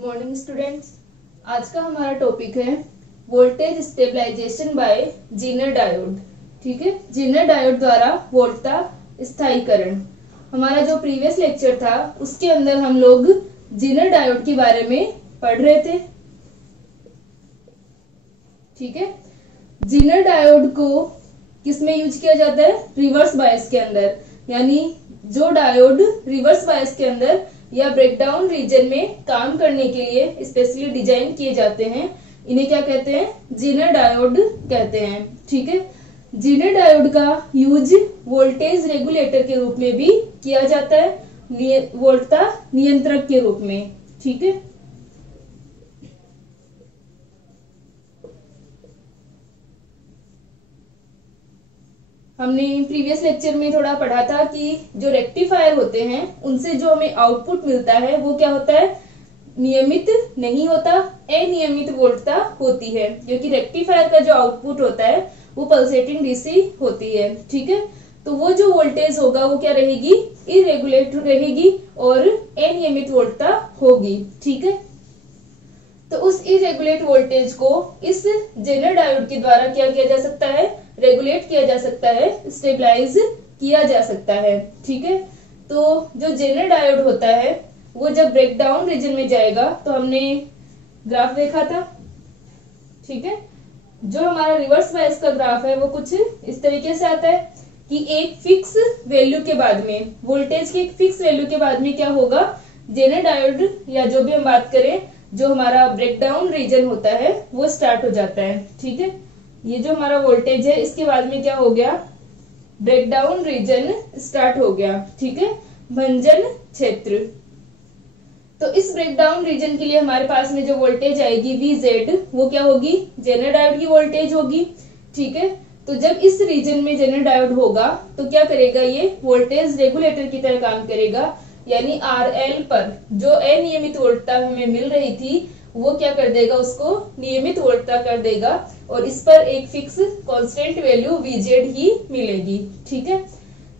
Morning students. आज का हमारा टॉपिक है voltage stabilization by zener diode. ठीक है, जीनर डायोड द्वारा वोल्टता स्थायीकरण। हमारा जो प्रीवियस लेक्चर था उसके अंदर हम लोग जीनर डायोड के बारे में पढ़ रहे थे। ठीक है, जीनर डायोड को किसमें यूज किया जाता है? रिवर्स बायस के अंदर। यानी जो डायोड रिवर्स बायस के अंदर या ब्रेकडाउन रीजन में काम करने के लिए स्पेशली डिजाइन किए जाते हैं, इन्हें क्या कहते हैं? जीनर डायोड कहते हैं। ठीक है, जीनर डायोड का यूज वोल्टेज रेगुलेटर के रूप में भी किया जाता है, वोल्टता नियंत्रक के रूप में। ठीक है, हमने प्रीवियस लेक्चर में थोड़ा पढ़ा था कि जो रेक्टिफायर होते हैं उनसे जो हमें आउटपुट मिलता है वो क्या होता है? नियमित नहीं होता, अनियमित वोल्टता होती है, क्योंकि रेक्टिफायर का जो आउटपुट होता है वो पल्सेटिंग डीसी होती है। ठीक है, तो वो जो वोल्टेज होगा वो क्या रहेगी? इरेगुलेटर रहेगी और अनियमित वोल्टता होगी। ठीक है, तो उस इरेगुलेट वोल्टेज को इस जेनर डायोड के द्वारा क्या किया जा सकता है? रेगुलेट किया जा सकता है, स्टेबलाइज किया जा सकता है। ठीक है, तो जो जेनर डायोड होता है वो जब ब्रेकडाउन रीजन में जाएगा, तो हमने ग्राफ देखा था। ठीक है, जो हमारा रिवर्स बायस का ग्राफ है वो कुछ इस तरीके से आता है कि एक फिक्स वैल्यू के बाद में, वोल्टेज की एक फिक्स वैल्यू के बाद में क्या होगा? जेनर डायोड या जो भी हम बात करें, जो हमारा ब्रेकडाउन रीजन होता है वो स्टार्ट हो जाता है। ठीक है, ये जो हमारा वोल्टेज है इसके बाद में क्या हो गया? ब्रेकडाउन रीजन स्टार्ट हो गया। ठीक है, भंजन क्षेत्र। तो इस ब्रेकडाउन रीजन के लिए हमारे पास में जो वोल्टेज आएगी VZ, वो क्या होगी? जेनर डायोड की वोल्टेज होगी। ठीक है, तो जब इस रीजन में जेनर डायोड होगा तो क्या करेगा? ये वोल्टेज रेगुलेटर की तरह काम करेगा। यानी RL पर जो अनियमित वोल्टता हमें मिल रही थी वो क्या कर देगा? उसको नियमित वोल्टता कर देगा और इस पर एक फिक्स कांस्टेंट वैल्यू VZ ही मिलेगी। ठीक है,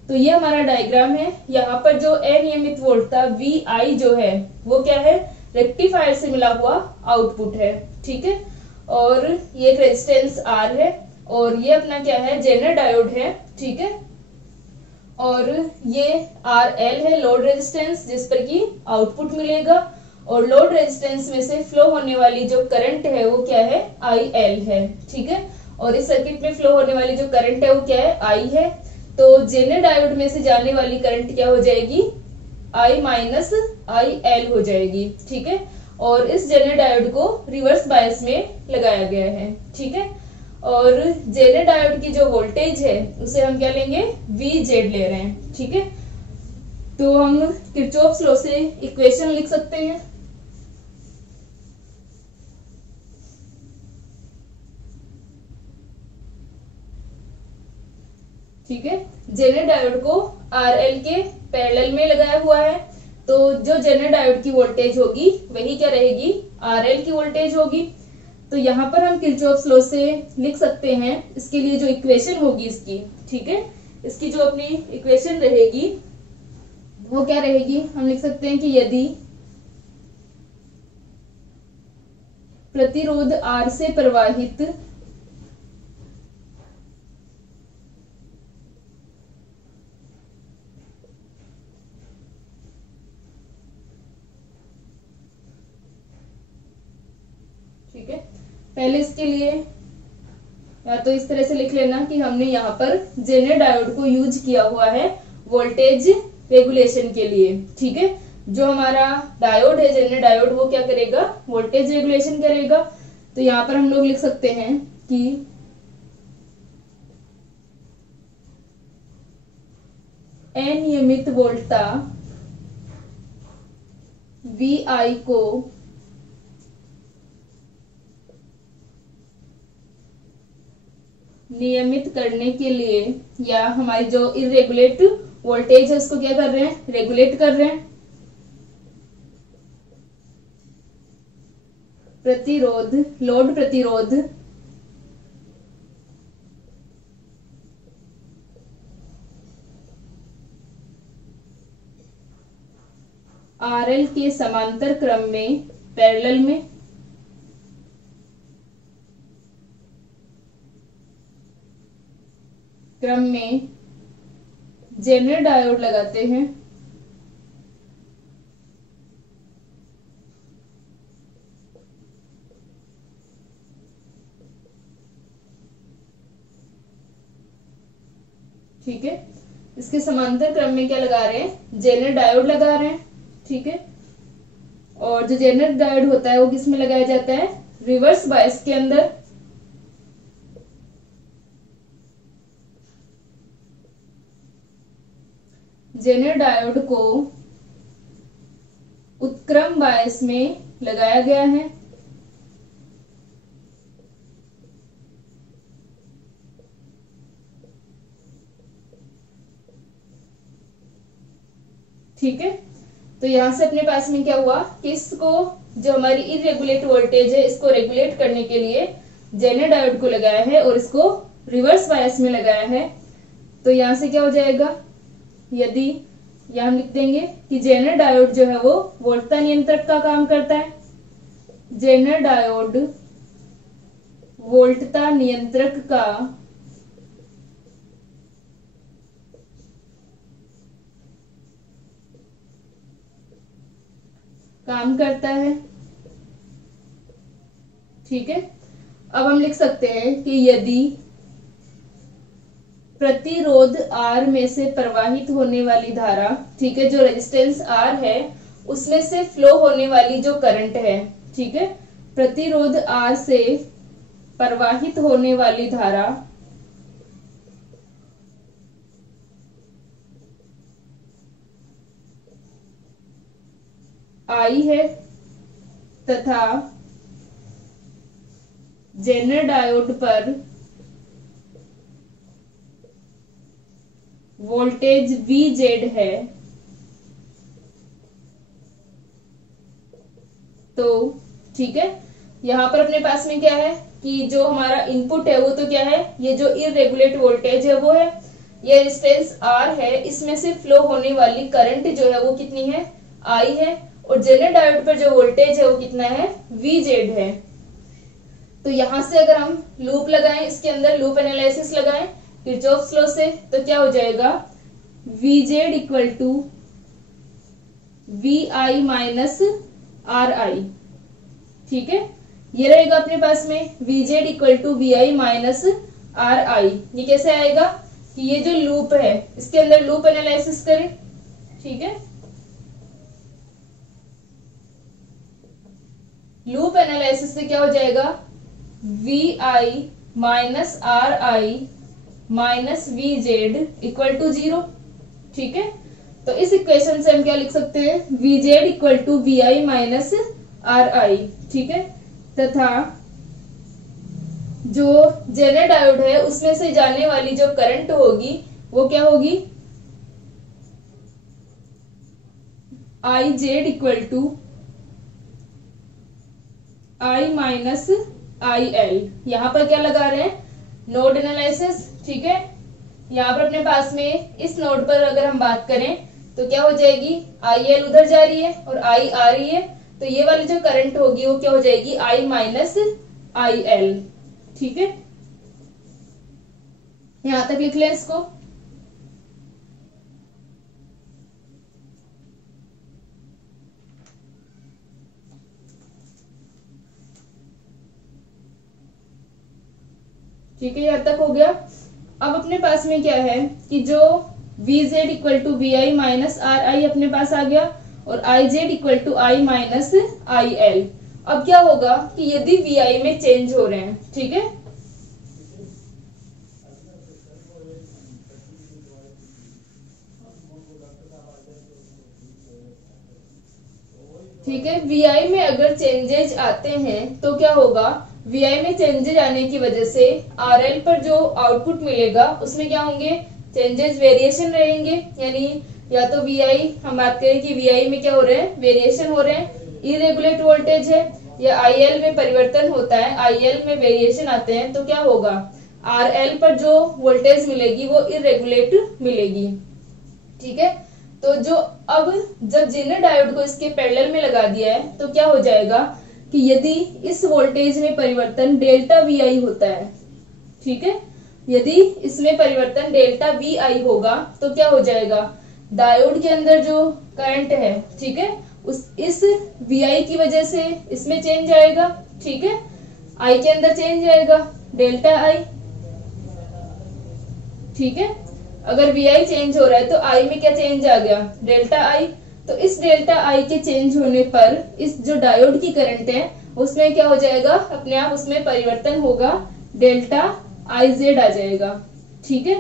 तो ये हमारा डायग्राम है। यहाँ पर जो अनियमित वोल्टता VI जो है वो क्या है? रेक्टिफायर से मिला हुआ आउटपुट है। ठीक है, और ये एक रेजिस्टेंस R है और ये अपना क्या है? जेनर डायोड है। ठीक है, और ये RL है लोड रेजिस्टेंस, जिस पर की आउटपुट मिलेगा, और लोड रेजिस्टेंस में से फ्लो होने वाली जो करंट है वो क्या है? IL है। ठीक है, और इस सर्किट में फ्लो होने वाली जो करंट है वो क्या है? I है। तो जेनर डायोड में से जाने वाली करंट क्या हो जाएगी? I माइनस IL हो जाएगी। ठीक है, और इस जेनर डायोड को रिवर्स बायस में लगाया गया है। ठीक है, और जेनर डायोड की जो वोल्टेज है उसे हम क्या लेंगे? VZ ले रहे हैं। ठीक है, तो हम किरचॉफ्स लॉ से इक्वेशन लिख सकते हैं। ठीक है, जेनर डायोड को RL के पैरेलल में लगाया हुआ है, तो जो जेनर डायोड की वोल्टेज होगी वही क्या रहेगी? RL की वोल्टेज होगी। तो यहाँ पर हम किरचॉफ्स लॉ से लिख सकते हैं इसके लिए जो इक्वेशन होगी इसकी। ठीक है, इसकी जो अपनी इक्वेशन रहेगी वो क्या रहेगी? हम लिख सकते हैं कि यदि प्रतिरोध R से प्रवाहित ठीक है, पहले इसके लिए या तो इस तरह से लिख लेना कि हमने यहाँ पर जेनर डायोड को यूज किया हुआ है वोल्टेज रेगुलेशन के लिए। ठीक है, जो हमारा डायोड है जेनर डायोड वो क्या करेगा? वोल्टेज रेगुलेशन करेगा। तो यहाँ पर हम लोग लिख सकते हैं कि अनियमित वोल्टता VI को नियमित करने के लिए, या हमारी जो इरेगुलेट वोल्टेज है उसको क्या कर रहे हैं? रेगुलेट कर रहे हैं। प्रतिरोध, लोड प्रतिरोध RL के समांतर क्रम में पैरेलल में। क्रम में जेनर डायोड लगाते हैं। ठीक है, इसके समांतर क्रम में क्या लगा रहे हैं, जेनर डायोड लगा रहे हैं। ठीक है, और जो जेनर डायोड होता है वो किस में लगाया जाता है, रिवर्स बायस के अंदर। जेनर डायोड को उत्क्रम बायस में लगाया गया है। ठीक है, तो यहां से अपने पास में क्या हुआ कि इसको, जो हमारी इरेगुलेट वोल्टेज है, इसको रेगुलेट करने के लिए जेनर डायोड को लगाया है और इसको रिवर्स बायस में लगाया है। तो यहां से क्या हो जाएगा, यदि यहां लिख देंगे कि जेनर डायोड जो है वो वोल्टता नियंत्रक का काम करता है। जेनर डायोड वोल्टता नियंत्रक का काम करता है। ठीक है, अब हम लिख सकते हैं कि यदि प्रतिरोध R में से प्रवाहित होने वाली धारा, ठीक है, जो रेजिस्टेंस R है उसमें से फ्लो होने वाली जो करंट है, ठीक है, प्रतिरोध R से प्रवाहित होने वाली धारा I है तथा जेनर डायोड पर वोल्टेज VZ है, तो ठीक है, यहां पर अपने पास में क्या है कि जो हमारा इनपुट है वो तो क्या है, ये जो इरेगुलेट वोल्टेज है वो है, ये रेजिस्टेंस R है, इसमें से फ्लो होने वाली करंट जो है वो कितनी है, I है, और जेनर डायोड पर जो वोल्टेज है वो कितना है, VZ है। तो यहां से अगर हम लूप लगाएं, इसके अंदर लूप एनालिसिस लगाएं किरचॉफ्स लॉ से, तो क्या हो जाएगा, VZ equal to VI minus RI। ठीक है, ये रहेगा अपने पास में VZ equal to VI minus RI। ये कैसे आएगा कि ये जो लूप है इसके अंदर लूप एनालिसिस करें। ठीक है, लूप एनालिसिस से क्या हो जाएगा, VI minus RI minus VZ equal to 0। ठीक है, तो इस इक्वेशन से हम क्या लिख सकते हैं, VZ equal to VI minus RI। ठीक है, तथा जो जेनर डायोड है उसमें से जाने वाली जो करंट होगी वो क्या होगी, IZ equal to I minus IL। यहां पर क्या लगा रहे हैं, नोड एनालिसिस। ठीक है, यहाँ पर अपने पास में इस नोड पर अगर हम बात करें तो क्या हो जाएगी, IL उधर जा रही है और I आ रही है, तो ये वाली जो करंट होगी वो क्या हो जाएगी, I माइनस IL। ठीक है, यहां तक लिख लें इसको। ठीक है, यहां तक हो गया। अब अपने पास में क्या है कि जो VZ equal to VI minus RI अपने पास आ गया और IZ equal to I minus IL। अब क्या होगा कि यदि VI में चेंज हो रहे हैं, ठीक है, ठीक है, VI में अगर चेंजेज आते हैं तो क्या होगा, VI में चेंजेज आने की वजह से RL पर जो आउटपुट मिलेगा उसमें क्या होंगे, चेंजेस, वेरिएशन रहेंगे। यानी या तो VI, हम बात करें कि VI में क्या हो रहे हैं, वेरिएशन हो रहे हैं, इरेगुलेट वोल्टेज है, या IL में परिवर्तन होता है, IL में वेरिएशन आते हैं, तो क्या होगा, RL पर जो वोल्टेज मिलेगी वो इरेगुलेट मिलेगी। ठीक है, तो जो अब जब जेनर डायोड को इसके पैरेलल में लगा दिया है तो क्या हो जाएगा कि यदि इस वोल्टेज में परिवर्तन डेल्टा वी आई होता है, ठीक है, यदि इसमें परिवर्तन डेल्टा वी आई होगा तो क्या हो जाएगा, डायोड के अंदर जो करंट है, ठीक है, इस वी आई की वजह से इसमें चेंज आएगा, ठीक है, आई के अंदर चेंज आएगा डेल्टा आई, ठीक है। अगर वी आई चेंज हो रहा है तो आई में क्या चेंज आ गया, डेल्टा आई। तो इस डेल्टा आई के चेंज होने पर इस जो डायोड की करंट है उसमें क्या हो जाएगा, अपने आप उसमें परिवर्तन होगा, डेल्टा आई जेड आ जाएगा, ठीक है।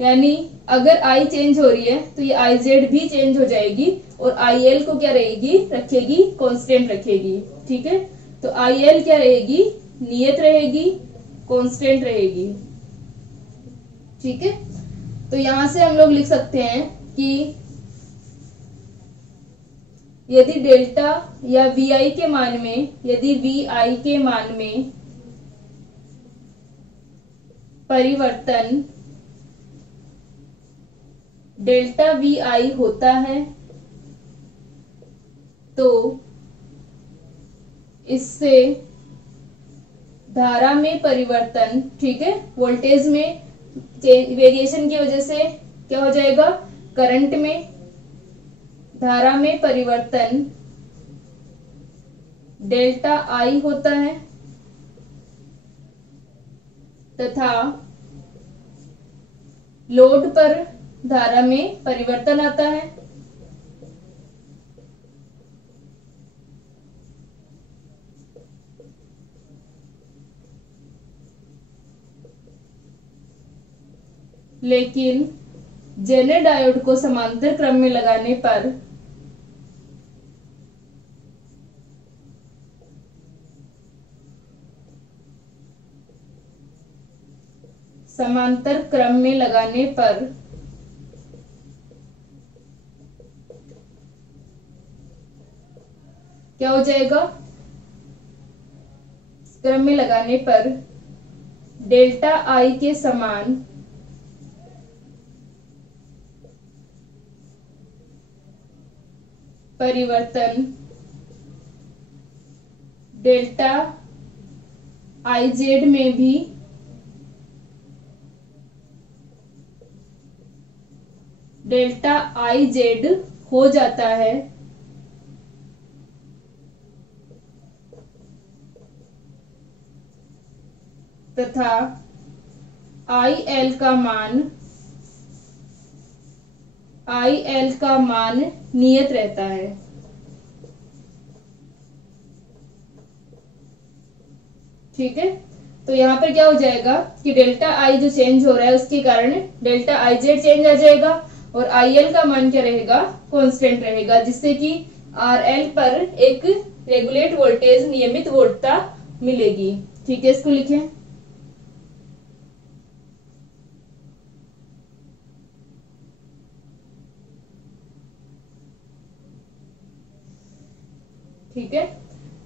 यानी अगर आई चेंज हो रही है तो ये आई जेड भी चेंज हो जाएगी और आई एल को क्या रहेगी, रखेगी, कांस्टेंट रखेगी, ठीक है। तो आई एल क्या रहेगी, नियत रहेगी, कांस्टेंट रहेगी, ठीक है। तो यहां से हम लोग लिख सकते हैं कि यदि डेल्टा या वी आई के मान में, यदि वी आई के मान में परिवर्तन डेल्टा वी आई होता है तो इससे धारा में परिवर्तन, ठीक है, वोल्टेज में वेरिएशन की वजह से क्या हो जाएगा, करंट में, धारा में परिवर्तन डेल्टा आई होता है तथा लोड पर धारा में परिवर्तन आता है। लेकिन जेनर डायोड को समांतर क्रम में लगाने पर क्या हो जाएगा, क्रम में लगाने पर डेल्टा आई के समान परिवर्तन डेल्टा आई जेड में भी डेल्टा आई जेड हो जाता है तथा आई एल का मान नियत रहता है, ठीक है। तो यहाँ पर क्या हो जाएगा कि डेल्टा आई जो चेंज हो रहा है उसके कारण डेल्टा आई जेड चेंज आ जाएगा और आई एल का मान क्या रहेगा, कांस्टेंट रहेगा, जिससे कि आर एल पर एक रेगुलेट वोल्टेज, नियमित वोल्टता मिलेगी, ठीक है। इसको लिखें, ठीक है।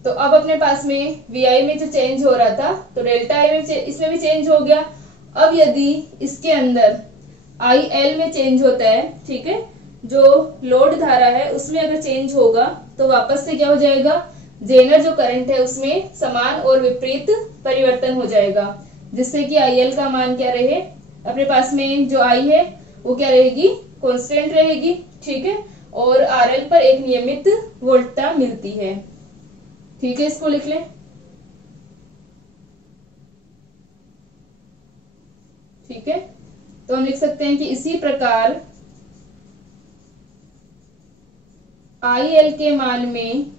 तो अब अपने पास में वी आई में जो चेंज हो रहा था तो डेल्टा आई में इसमें भी चेंज हो गया। अब यदि इसके अंदर आई एल में चेंज होता है, ठीक है, जो लोड धारा है उसमें अगर चेंज होगा तो वापस से क्या हो जाएगा, जेनर जो करंट है उसमें समान और विपरीत परिवर्तन हो जाएगा, जिससे कि आई एल का मान क्या रहे, अपने पास में जो आई है वो क्या रहेगी, कांस्टेंट रहेगी, ठीक है, और आर एल पर एक नियमित वोल्टता मिलती है, ठीक है। इसको लिख लें, ठीक है। तो हम लिख सकते हैं कि इसी प्रकार आई एल के मान में,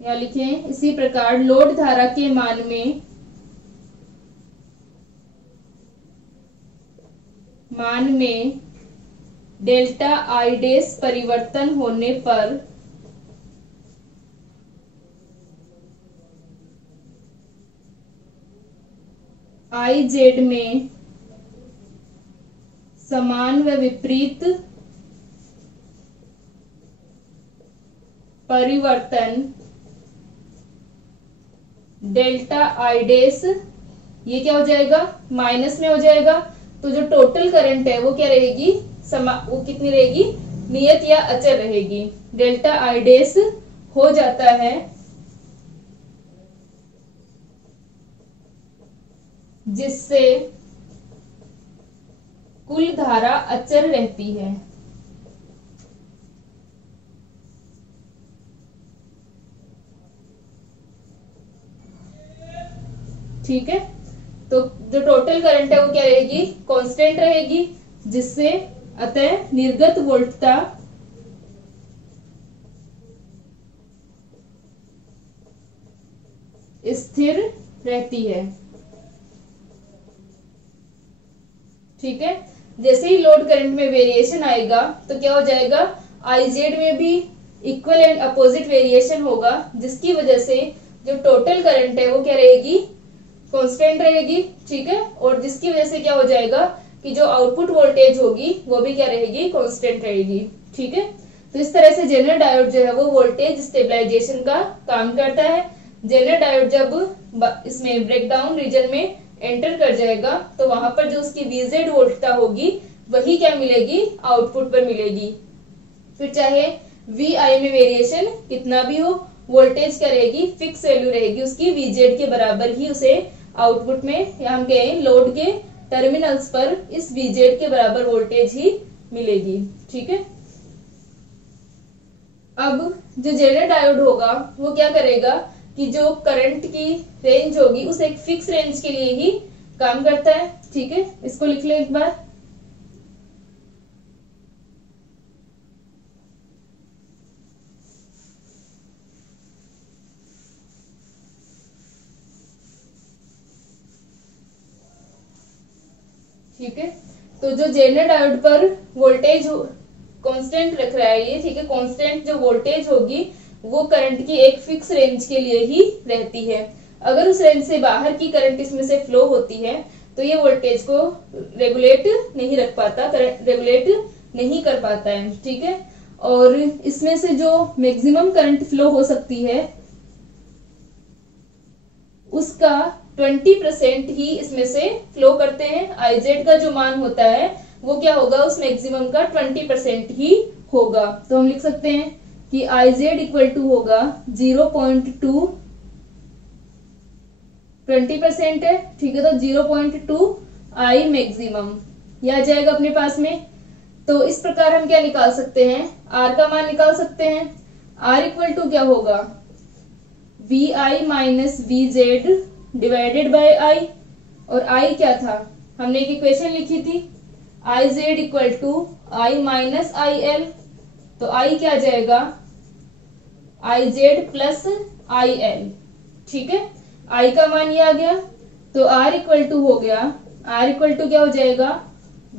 या लिखें इसी प्रकार लोड धारा के मान में डेल्टा आई डैश परिवर्तन होने पर आई जेड में समान व विपरीत परिवर्तन डेल्टा आई डैश, ये क्या हो जाएगा, माइनस में हो जाएगा। तो जो टोटल करंट है वो क्या रहेगी, वो कितनी रहेगी, नियत या अचर रहेगी। डेल्टा आई डैश हो जाता है जिससे कुल धारा अचर रहती है। ठीक है, तो जो टोटल करंट है वो क्या रहेगी, कांस्टेंट रहेगी, जिससे अतः निर्गत वोल्टता स्थिर रहती है। ठीक है, जैसे ही लोड करंट में वेरिएशन आएगा तो क्या हो जाएगा, आईजेड में भी इक्वल एंड अपोजिट वेरिएशन होगा, जिसकी वजह से जो टोटल करंट है वो क्या रहेगी, कांस्टेंट रहेगी। ठीक है, और जिसकी वजह से क्या हो जाएगा कि जो आउटपुट वोल्टेज होगी वो भी क्या रहेगी, कांस्टेंट रहेगी। ठीक है, तो इस तरह से जेनर डायोड जो है वो वोल्टेज स्टेबलाइजेशन का काम करता है। जेनर डायोड जब इसमें ब्रेकडाउन रीजन में एंटर कर जाएगा तो वहां पर जो उसकी वीजेड वोल्टता होगी वही क्या मिलेगी, आउटपुट पर मिलेगी। फिर चाहे वी आई में वेरिएशन कितना भी हो, वोल्टेज क्या रहेगी, फिक्स वैल्यू रहेगी उसकी, वीजेड के बराबर ही उसे आउटपुट में या हम कहें लोड के टर्मिनल्स पर इस वीजेड के बराबर वोल्टेज ही मिलेगी। ठीक है, अब जो जेनर डायोड होगा वो क्या करेगा कि जो करंट की रेंज होगी उस एक फिक्स रेंज के लिए ही काम करता है। ठीक है, इसको लिख लो एक बार। ठीक है, तो जो जेनर डायोड पर वोल्टेज कांस्टेंट रख रहा है ये, ठीक है, कांस्टेंट जो वोल्टेज होगी वो करंट की एक फिक्स रेंज के लिए ही रहती है। अगर उस रेंज से बाहर की करंट इसमें से फ्लो होती है तो ये वोल्टेज को रेगुलेट नहीं रख पाता, रेगुलेट नहीं कर पाता है। ठीक है, और इसमें से जो मैक्सिमम करंट फ्लो हो सकती है उसका 20% ही इसमें से फ्लो करते हैं। आईजेड का जो मान होता है वो क्या होगा, उस मैक्सिमम का 20% ही होगा। तो हम लिख सकते हैं कि आईजेड इक्वल टू होगा 0.2, 20% है। ठीक है, तो 0.2 आई मैक्सिमम यह आ जाएगा अपने पास में। तो इस प्रकार हम क्या निकाल सकते हैं, आर का मान निकाल सकते हैं। आर इक्वल टू क्या होगा, V I minus V Z divided by I, और आई क्या था, हमने एक इक्वेशन लिखी थी, I Z equal to I minus I L. तो आई क्या आ जाएगा, I Z plus I L. ठीक है, आई का मान ये आ गया, तो आर इक्वल टू हो गया, आर इक्वल टू क्या हो जाएगा,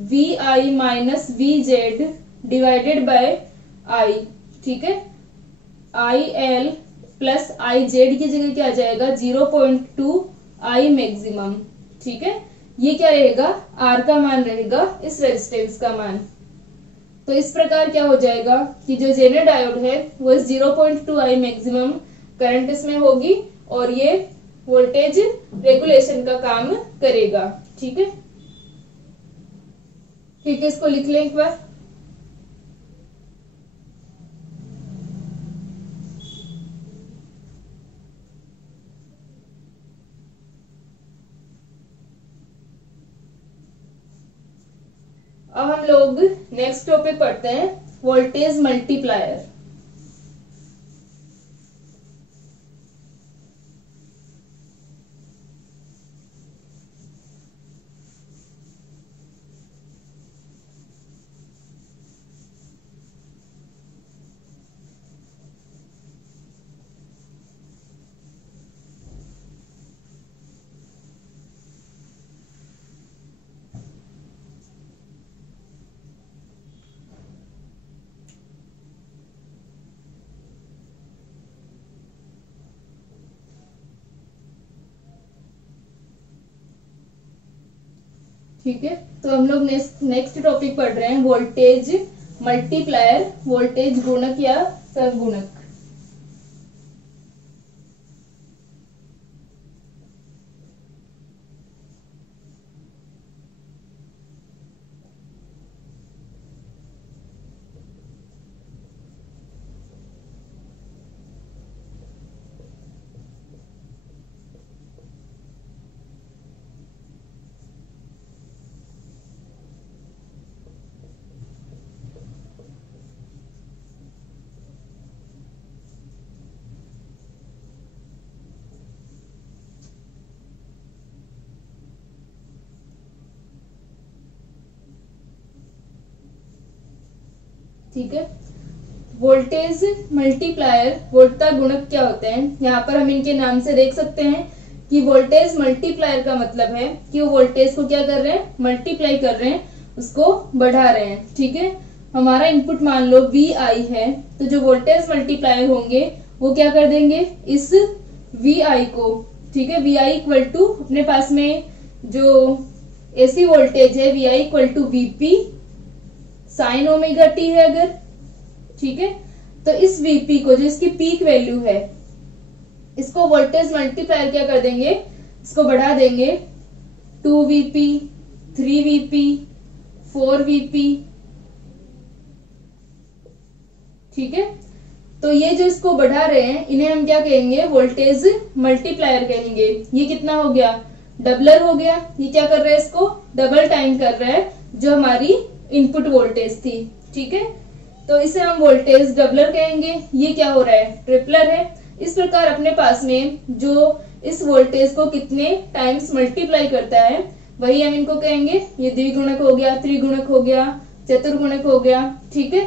V I minus V Z divided by I. ठीक है, I L plus I Z की जगह क्या आ जाएगा, 0.2 आई मैक्सिमम। ठीक है, ये क्या रहेगा, आर का मान रहेगा, इस रेजिस्टेंस का मान। तो इस प्रकार क्या हो जाएगा कि जो जेनर डायोड है वो 0.2 आई मैक्सिमम करंट इसमें होगी और ये वोल्टेज रेगुलेशन का काम करेगा। ठीक है, ठीक है, इसको लिख लें एक बार। अब हम लोग नेक्स्ट टॉपिक पढ़ते हैं, वोल्टेज मल्टीप्लायर। ठीक है, तो हम लोग नेक्स्ट टॉपिक पढ़ रहे हैं, वोल्टेज मल्टीप्लायर, वोल्टेज गुणक या सहगुणक। ठीक है। वोल्टेज मल्टीप्लायर वोल्टता गुणक क्या होते हैं, यहाँ पर हम इनके नाम से देख सकते हैं कि वोल्टेज मल्टीप्लायर का मतलब है कि वो वोल्टेज को क्या कर रहे हैं, मल्टीप्लाई कर रहे हैं, उसको बढ़ा रहे हैं। ठीक है, हमारा इनपुट मान लो VI है, तो जो वोल्टेज मल्टीप्लायर होंगे वो क्या कर देंगे, इस VI को, ठीक है, VI इक्वल टू अपने पास में जो AC वोल्टेज है VI equal to VP sine omega t है अगर, ठीक है, तो इस VP को जो इसकी पीक वैल्यू है इसको वोल्टेज मल्टीप्लायर क्या कर देंगे, इसको बढ़ा देंगे 2VP 3VP 4VP, ठीक है। तो ये जो इसको बढ़ा रहे हैं इन्हें हम क्या कहेंगे, वोल्टेज मल्टीप्लायर कहेंगे। ये कितना हो गया, डबलर हो गया। ये क्या कर रहा है, इसको डबल टाइम कर रहा है जो हमारी इनपुट वोल्टेज थी। ठीक है, तो इसे हम वोल्टेज डबलर कहेंगे। ये क्या हो रहा है, ट्रिपलर है। इस प्रकार अपने पास में जो इस वोल्टेज को कितने टाइम्स मल्टीप्लाई करता है वही हम इनको कहेंगे। ये द्विगुणक हो गया, त्रिगुणक हो गया, चतुर्गुणक हो गया। ठीक है,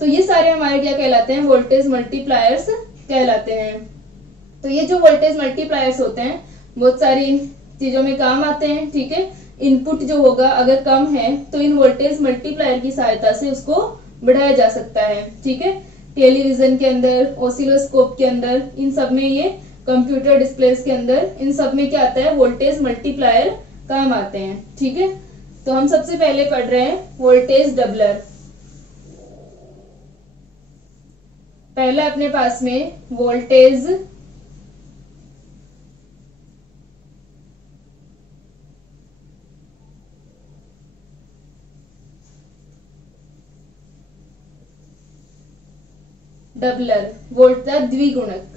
तो ये सारे हमारे क्या कहलाते हैं, वोल्टेज मल्टीप्लायर्स कहलाते हैं। तो ये जो वोल्टेज मल्टीप्लायर्स होते हैं बहुत सारी चीजों में काम आते हैं। ठीक है, इनपुट जो होगा अगर कम है तो इन वोल्टेज मल्टीप्लायर की सहायता से उसको बढ़ाया जा सकता है। ठीक है, टेलीविजन के अंदर, ऑसिलोस्कोप के अंदर, इन सब में, ये कंप्यूटर डिस्प्लेस के अंदर, इन सब में क्या आता है, वोल्टेज मल्टीप्लायर काम आते हैं। ठीक है, तो हम सबसे पहले पढ़ रहे हैं वोल्टेज डबलर। पहला अपने पास में वोल्टेज डबलर, वोल्टता द्विगुणक।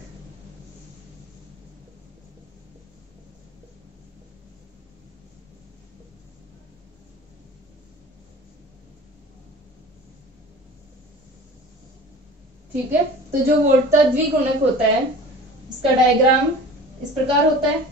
ठीक है, तो जो वोल्टता द्विगुणक होता है उसका डायग्राम इस प्रकार होता है।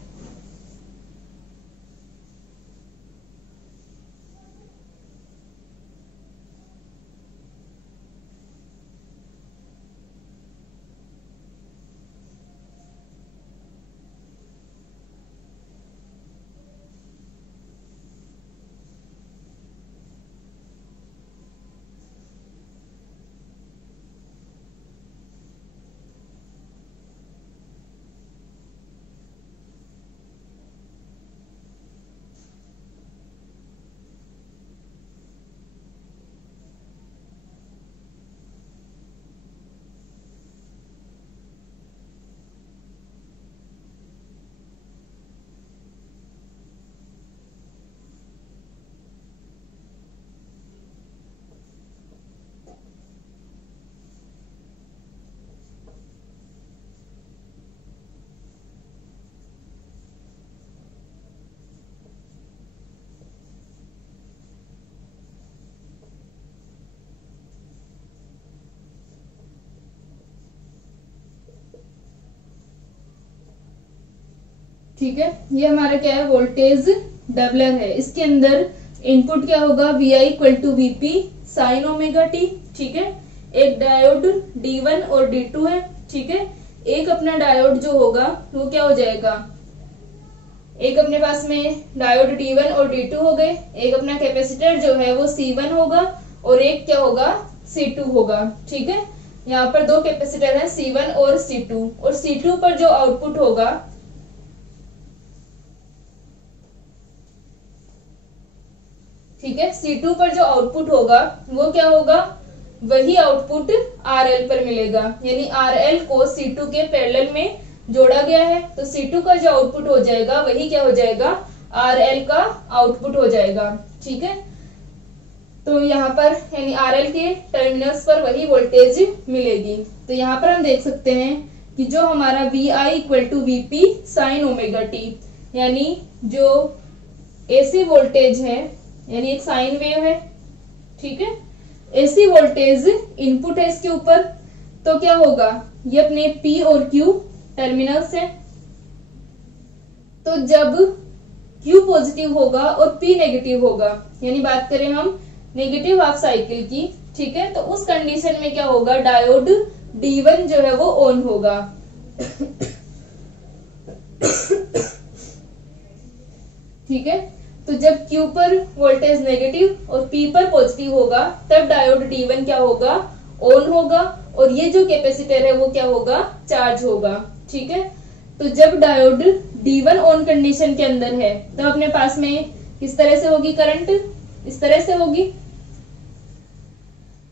ठीक है, ये हमारा क्या है, वोल्टेज डबलर है। इसके अंदर इनपुट क्या होगा, VI equal to VP sine omega t. ठीक है, एक डायोड D1 और D2 है। ठीक है, एक अपना डायोड जो होगा वो क्या हो जाएगा, एक अपने पास में डायोड D1 और D2 हो गए, एक अपना कैपेसिटर जो है वो C1 होगा और एक क्या होगा, C2 होगा। ठीक है, यहाँ पर दो कैपेसिटर है C1 और C2, और C2 पर जो आउटपुट होगा, ठीक है, C2 पर जो आउटपुट होगा वो क्या होगा, वही आउटपुट RL पर मिलेगा। यानी RL को C2 के पैरेलल में जोड़ा गया है, तो C2 का जो आउटपुट हो जाएगा वही क्या हो जाएगा, RL का आउटपुट हो जाएगा। ठीक है, तो यहाँ पर यानी RL के टर्मिनल्स पर वही वोल्टेज मिलेगी। तो यहाँ पर हम देख सकते हैं कि जो हमारा VI equal to VP sine omega t, यानी जो AC वोल्टेज है, यानी एक साइन वेव है। ठीक है, AC वोल्टेज इनपुट है इसके ऊपर, तो क्या होगा, ये अपने P और Q टर्मिनल्स है। तो जब Q पॉजिटिव होगा और P नेगेटिव होगा, यानी बात करें हम नेगेटिव हाफ साइकिल की, ठीक है। तो उस कंडीशन में क्या होगा, डायोड D1 जो है वो ऑन होगा। ठीक है। तो जब Q पर वोल्टेज नेगेटिव और P पर पॉजिटिव होगा तब डायोड D1 क्या होगा, ऑन होगा, और ये जो कैपेसिटर है वो क्या होगा, चार्ज होगा। ठीक है। तो जब डायोड D1 ऑन कंडीशन के अंदर है तब अपने पास में किस तरह से होगी करंट, इस तरह से होगी,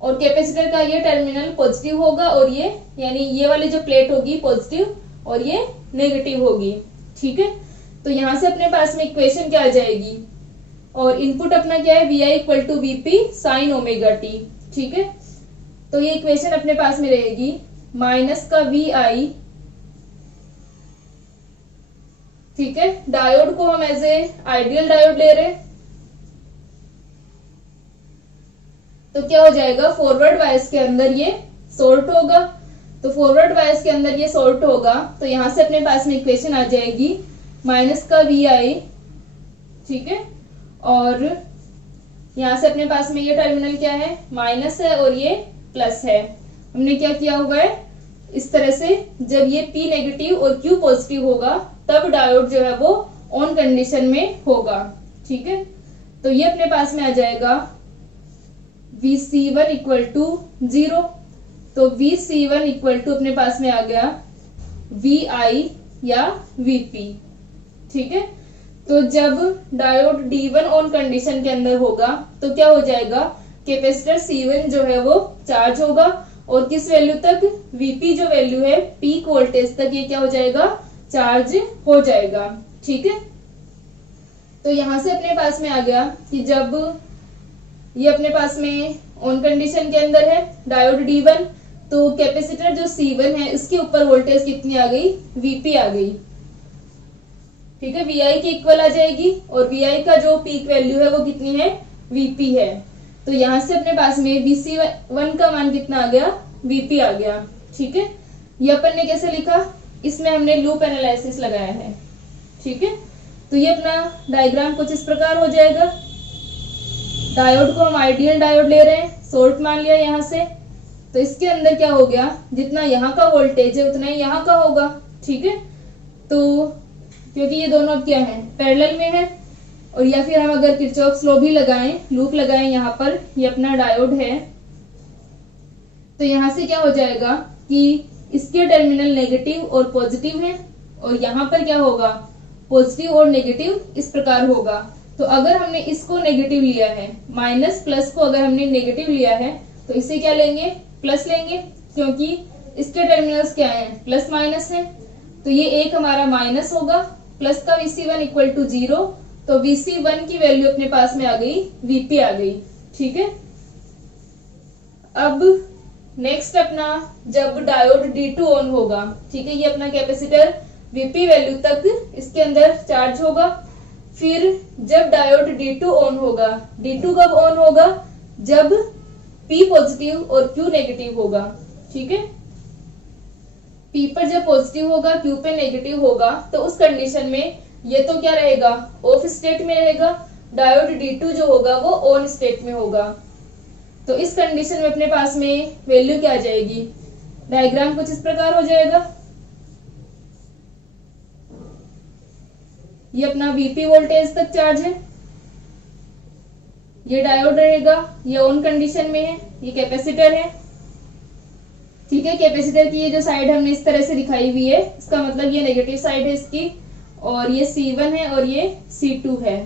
और कैपेसिटर का ये टर्मिनल पॉजिटिव होगा और ये यानी ये वाली जो प्लेट होगी पॉजिटिव और ये नेगेटिव होगी। ठीक है। तो यहां से अपने पास में इक्वेशन क्या आ जाएगी, और इनपुट अपना क्या है, VI equal to VP sine omega t. ठीक है। तो ये इक्वेशन अपने पास में रहेगी माइनस का VI, ठीक है। डायोड को हम एज ए आइडियल डायोड ले रहे हैं, तो क्या हो जाएगा, फॉरवर्ड बायस के अंदर ये शॉर्ट होगा, तो फॉरवर्ड बायस के अंदर ये शॉर्ट होगा, तो यहां से अपने पास में इक्वेशन आ जाएगी माइनस का VI, ठीक है, और यहां से अपने पास में ये टर्मिनल क्या है, माइनस है और ये प्लस है। हमने क्या किया हुआ है, इस तरह से जब ये P नेगेटिव और Q पॉजिटिव होगा तब डायोड जो है वो ऑन कंडीशन में होगा। ठीक है। तो ये अपने पास में आ जाएगा VC1 इक्वल टू 0, तो VC1 इक्वल टू अपने पास में आ गया VI या VP। ठीक है। तो जब डायोड D1 ऑन कंडीशन के अंदर होगा तो क्या हो जाएगा, कैपेसिटर C1 जो है वो चार्ज होगा, और किस वैल्यू तक, VP जो वैल्यू है पीक वोल्टेज तक ये क्या हो जाएगा, चार्ज हो जाएगा। ठीक है। तो यहां से अपने पास में आ गया कि जब ये अपने पास में ऑन कंडीशन के अंदर है डायोड D1, तो कैपेसिटर जो C1 है इसके ऊपर वोल्टेज कितनी आ गई, VP आ गई। ठीक है। VI के इक्वल आ जाएगी, और VI का जो पीक वैल्यू है वो कितनी है, VP है। तो यहां से अपने पास में VC1 का मान कितना आ गया, VP आ गया। ठीक है। ये अपन ने कैसे लिखा, इसमें हमने लूप एनालिसिस लगाया है। ठीक है। तो ये अपना डायग्राम कुछ इस प्रकार हो जाएगा। डायोड को हम आइडियल डायोड ले रहे हैं, शॉर्ट मान लिया यहां से, तो इसके अंदर क्या हो गया, जितना यहाँ का वोल्टेज है उतना ही यहाँ का होगा। ठीक है। तो क्योंकि ये दोनों अब क्या है, पैरेलल में है, और या फिर हम अगर किरचॉफ्स लॉ भी लगाएं, लूप लगाएं यहाँ पर, ये अपना डायोड है, तो यहाँ से क्या हो जाएगा कि इसके टर्मिनल नेगेटिव और पॉजिटिव है, और यहाँ पर क्या होगा, पॉजिटिव और नेगेटिव इस प्रकार होगा। तो अगर हमने इसको नेगेटिव लिया है, माइनस प्लस को अगर हमने नेगेटिव लिया है, तो इसे क्या लेंगे, प्लस लेंगे, क्योंकि इसके टर्मिनल्स क्या है, प्लस माइनस है। तो ये एक हमारा माइनस होगा, प्लस का VC1 इक्वल टू 0, तो VC1 की वैल्यू अपने पास में आ गई, VP आ गई। ठीक है। अब नेक्स्ट अपना जब डायोड D2 ऑन होगा, ठीक है, ये अपना कैपेसिटर VP वैल्यू तक इसके अंदर चार्ज होगा। फिर जब डायोड D2 ऑन होगा, D2 कब ऑन होगा, जब P पॉजिटिव और Q नेगेटिव होगा। ठीक है। P पर जब पॉजिटिव होगा, Q पे नेगेटिव होगा, तो उस कंडीशन में ये तो क्या रहेगा, ऑफ स्टेट में रहेगा, डायोड D2 जो होगा वो ऑन स्टेट में होगा। तो इस कंडीशन में अपने पास में वैल्यू क्या आ जाएगी, डायग्राम कुछ इस प्रकार हो जाएगा। ये अपना VP वोल्टेज तक चार्ज है, ये डायोड रहेगा, ये ऑन कंडीशन में है, ये कैपेसिटर है। ठीक है। कैपेसिटर की ये जो साइड हमने इस तरह से दिखाई हुई है, इसका मतलब ये नेगेटिव साइड है इसकी, और ये C1 है और ये C2 है।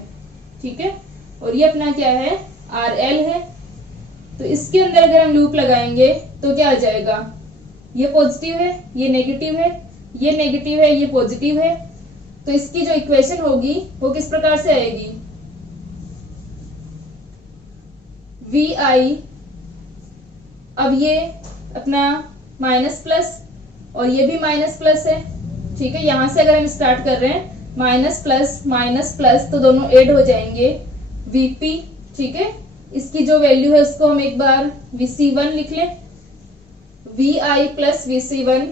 ठीक है। और ये अपना क्या है, RL है। तो इसके अंदर अगर हम लूप लगाएंगे तो क्या आ जाएगा, ये पॉजिटिव है, ये नेगेटिव है, ये नेगेटिव है, ये पॉजिटिव है। तो इसकी जो इक्वेशन होगी वो किस प्रकार से आएगी, VI, अब ये अपना माइनस प्लस और ये भी माइनस प्लस है। ठीक है। यहां से अगर हम स्टार्ट कर रहे हैं माइनस प्लस तो दोनों ऐड हो जाएंगे, VP। ठीक है। इसकी जो वैल्यू है उसको हम एक बार VC1 लिख लें, VI प्लस VC1,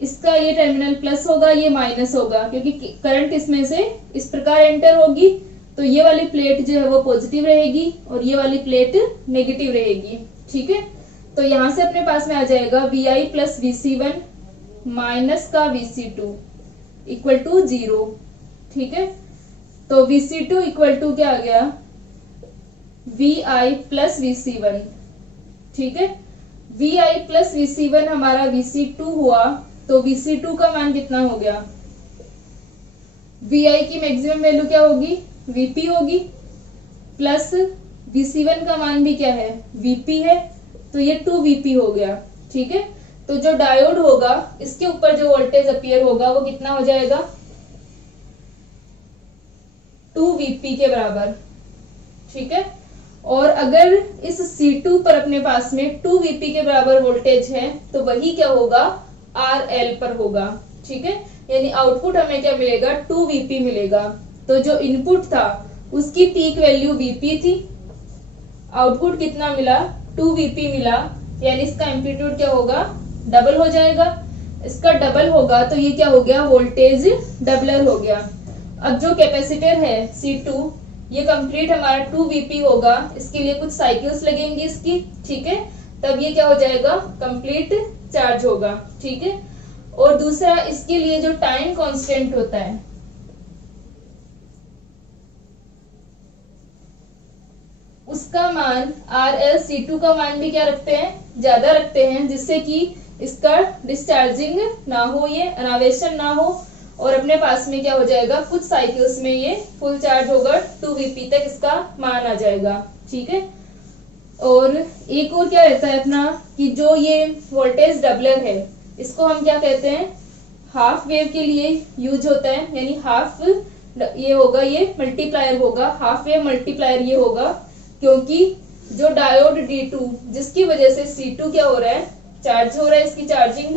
इसका ये टर्मिनल प्लस होगा, ये माइनस होगा, क्योंकि करंट इसमें से इस प्रकार एंटर होगी, तो ये वाली प्लेट जो है वो पॉजिटिव रहेगी और ये वाली प्लेट नेगेटिव रहेगी। ठीक है। तो यहां से अपने पास में आ जाएगा VI प्लस VC1 माइनस का VC2 इक्वल टू 0। ठीक है, तो VC2 इक्वल टू क्या आ गया, VI प्लस VC1। ठीक है, VI प्लस VC1 हमारा VC2 हुआ, तो VC2 का मान कितना हो गया, VI की मैक्सिमम वैल्यू क्या होगी, VP होगी, प्लस VC1 का मान भी क्या है, VP है, तो ये 2VP हो गया। ठीक है, तो जो डायोड होगा इसके ऊपर जो वोल्टेज अपीयर होगा वो कितना हो जाएगा, 2VP के बराबर। ठीक है, और अगर इस C2 पर अपने पास में 2VP के बराबर वोल्टेज है तो वही क्या होगा, RL पर होगा। ठीक है, यानी आउटपुट हमें क्या मिलेगा, 2VP मिलेगा। तो जो इनपुट था उसकी पीक वैल्यू VP थी, आउटपुट कितना मिला, 2VP मिला, यानी इसका एम्पलीट्यूड क्या होगा, डबल हो जाएगा। इसका डबल होगा तो ये क्या हो गया, वोल्टेज डबलर हो गया। अब जो कैपेसिटर है C2 ये कंप्लीट हमारा 2VP होगा, इसके लिए कुछ साइकिल्स लगेंगी इसकी। ठीक है, तब ये क्या हो जाएगा, कंप्लीट चार्ज होगा। ठीक है, और दूसरा इसके लिए जो टाइम कांस्टेंट होता है उसका मान RL C2 का मान भी क्या रखते हैं, ज्यादा रखते हैं, जिससे कि इसका डिस्चार्जिंग ना हो, ये अनावेशन ना हो, और अपने पास में क्या हो जाएगा, कुछ साइकिल्स में ये फुल चार्ज होगा, 2VP तक इसका मान आ जाएगा। ठीक है, और एक और क्या रहता है अपना कि जो ये वोल्टेज डबलर है इसको हम क्या कहते हैं, हाफ वेव के लिए यूज होता है, यानी हाफ ये होगा, ये मल्टीप्लायर होगा, हाफ वेव मल्टीप्लायर ये होगा, क्योंकि जो डायोड D2 जिसकी वजह से C2 क्या हो रहा है, चार्ज हो रहा है, इसकी चार्जिंग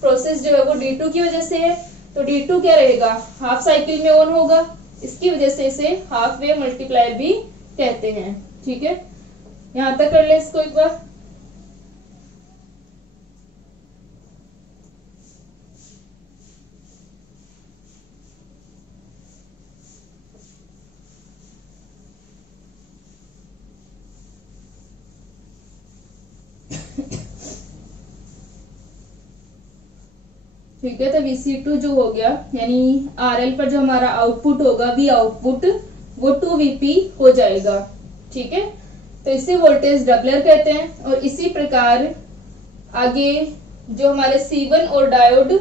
प्रोसेस जो है वो D2 की वजह से है, तो D2 क्या रहेगा, हाफ साइकिल में ऑन होगा, इसकी वजह से इसे हाफ वेव मल्टीप्लायर भी कहते हैं। ठीक है, यहां तक कर ले इसको एक बार। ठीक है, तो VC2 जो हो गया, यानी RL पर जो हमारा आउटपुट होगा, V आउटपुट, वो 2VP हो जाएगा। ठीक है, तो इसे वोल्टेज डबलर कहते हैं। और इसी प्रकार आगे जो हमारे C1 और डायोड,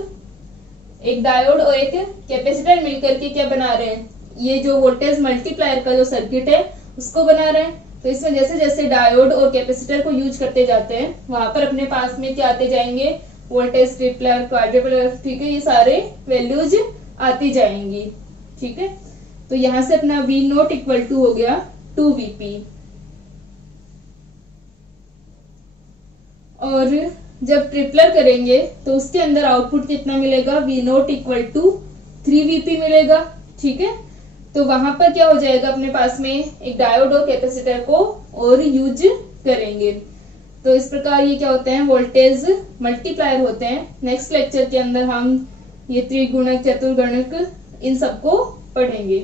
एक डायोड और एक कैपेसिटर मिलकर के क्या बना रहे हैं, ये जो वोल्टेज मल्टीप्लायर का जो सर्किट है उसको बना रहे हैं। तो इसमें जैसे जैसे डायोड और कैपेसिटर को यूज करते जाते हैं वहां पर अपने पास में क्या आते जाएंगे, वोल्टेज ट्रिपलर, क्वाड्रिपलर। ठीक है, ये सारे वैल्यूज आती जाएंगी। ठीक है, तो यहां से अपना V नोट इक्वल टू हो गया 2VP। और जब ट्रिपलर करेंगे तो उसके अंदर आउटपुट कितना मिलेगा, V note equal to 3VP मिलेगा। ठीक है, तो वहां पर क्या हो जाएगा, अपने पास में एक डायोड और कैपेसिटर को और यूज करेंगे। तो इस प्रकार ये क्या होते हैं, वोल्टेज मल्टीप्लायर होते हैं। नेक्स्ट लेक्चर के अंदर हम ये त्रिगुणक, चतुर्गुणक इन सबको पढ़ेंगे।